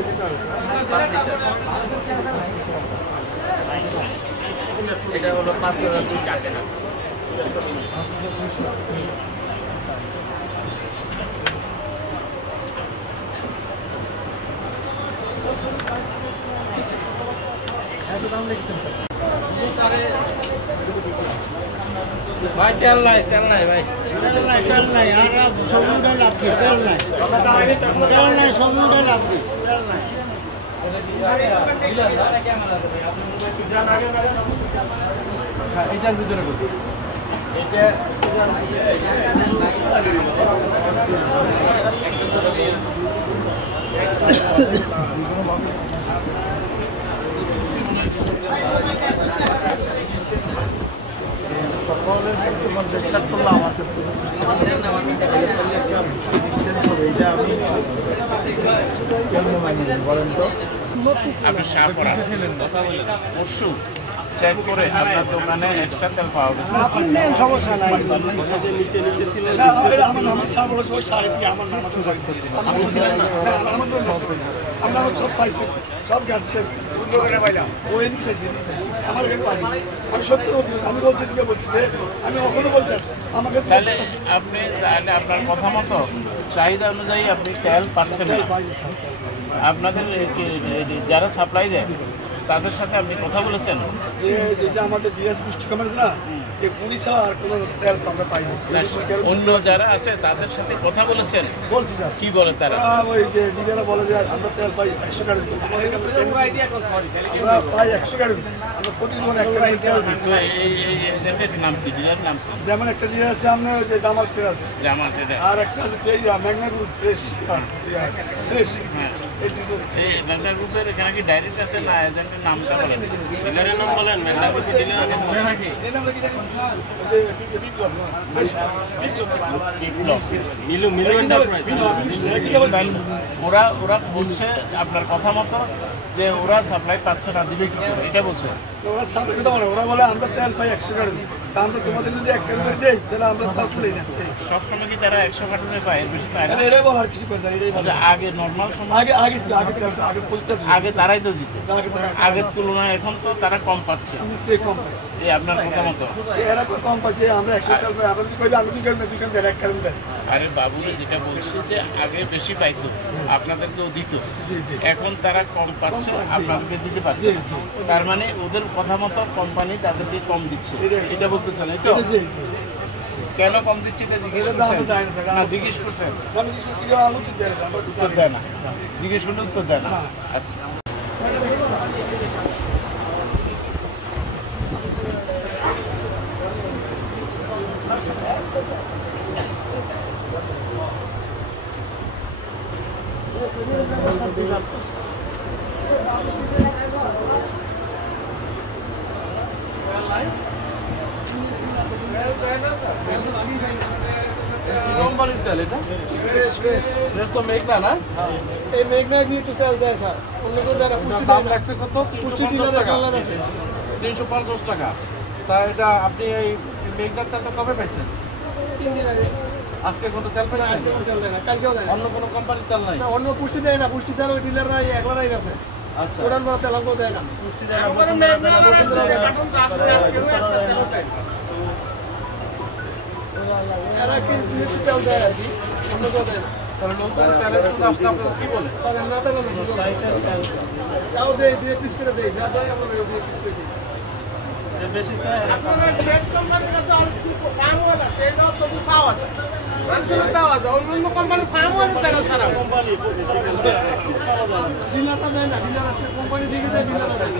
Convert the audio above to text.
5 litre. এটা হলো 5,204 টাকা। ভাই তেল নাই ভাই, তেল নাই আর সবুজটা লাগবে, তেল নাই সবুজটা লাগবে, তেল নাই। এটার ভিতরে বলুন সকলের চেষ্টা করলাম আমাকে বলেন তো আপনি পরশু চেক করে আপনার দোকানে এক্সট্রা তেল পাওয়া গেছে। সমস্যা নাই। আমরা সব পাইছি, সব গাচ্ছেন আমি সত্যি বলছি, আমি বলছি দিকে বলছি যে আমি কখনো বলছি আমাকে তাহলে আপনার কথা মতো চাহিদা অনুযায়ী আপনি তেল পাচ্ছেন না। আপনাদের যারা সাপ্লাই দেয় তাদের সাথে আপনি কথা বলেছেন? যেটা আমাদের জিএস বৃষ্টি কমেছে না, উনি ছাড়া আর কোনো তেল আমরা পাইনি। অন্য যারা আছে তাদের সাথে কথা বলেছেন? বলছি স্যার। কি বলে তারা? ওই যে নিজেরা বলে যে আমরা তেল পাই 100 গাড়ি, আমরা পাই 100 গাড়ি, আমরা প্রতিদিন একটা গাড়ি তেল দিই। এই এজেন্টের নাম কি, ডিলার নাম কি? যেমন একটা জিনিস আছে আপনার ওই যে জামাল ট্রেস, জামাল ট্রেডার, আর একটা আছে মেঘনা গ্রুপ ট্রেস। হ্যাঁ, এই মেঘনা গ্রুপের এখানে কি ডাইরেক্ট আছে না এজেন্টের নামটা বলেন? ডিলারের নাম বলেন। মেঘনা গ্রুপের ডিলারের নাম মনে নাকি? ওরা বলছে আপনার কথা মতো যে ওরা সাপ্লাই পাচ্ছে না, দিবে কি করে এটা বলছে? ওরা বলে আমরা তেল পাই 100 গাড়ি, তা আমরা তোমাদের যদি 1 গাড়ি করে দেই তাহলে আমরা তেল পাই না। সবসময় কি তারা 100 কার্টুনে পায়, এর বেশি পায় না? এটাই বল, আর কিছু করে না। এটাই বলে আগে নর্মাল সময় আগে তারাই তো দিত, আগের তুলনায় এখন তো তারা কম পাচ্ছে। কম পাইছে। এই আপনার কথা মতো এরা তো কম পাইছে, আমরা 100 তেল পাই। আমরা যদি কই আমি কি করব, 2 কান দেন 1 কান দেন। আরে বাবুরে যেটা বলছে যে আগে বেশি পাইতো, আপনাদেরকেও দিত, এখন তারা কম পাচ্ছে, আপনাদেরকে দিতে পারছে না। তার মানে ওদের কথা মতো কোম্পানি তাদেরকে কম দিচ্ছে, এটা বলতেছেন? এই তো কেন কম দিচ্ছে এটা জিজ্ঞেস করছেন? না, জিজ্ঞেস করছেন? উত্তর দেয় না, জিজ্ঞেস করলে উত্তর দেয় না। আচ্ছা, কোম্পানির তেল এটা তো মেঘনা না? এই মেঘনা দিয়ে একটু তেল দেয় স্যার, অন্য কোনো দেয় না। দাম লাগছে কত? 350 টাকা। 350 টাকা। তা এটা আপনি এই মেঘনার তেলটা কবে পাইছেন? 3 দিন আগে। আজকে কত তেল পাইছেন? তেল দেয় না, কালকেও দেয় না। অন্য কোনো কোম্পানির তেল নাই? অন্য পুষ্টি দেয় না, পুষ্টি স্যার ওই ডিলাররা একলারাই আছে। আচ্ছা, ওরান বড় তেল আমাকেও দেয় না। এরা কি তেল দেয় আর কি, আমাকেও দেয় না। তাহলে নতুন তেলের জন্য আসলে আপনারা কি বলেন? স্যার না তেল তাও দেয়, দিয়ে পিস করে দেয়, যা দেয় আমরা দিয়ে পিস করে দিই। আপনারা নেট কোম্পানির কাছে আর দাম হয় না, সেটাও তবু পাওয়া যায়, মানুষের দেওয়া যায়। অন্য কোম্পানির ফার্ম হয় না, তারা ছাড়া ডিলাররা দেয় না, ডিলার কোম্পানি দিকে দেয়, ডিলাররা দেয়।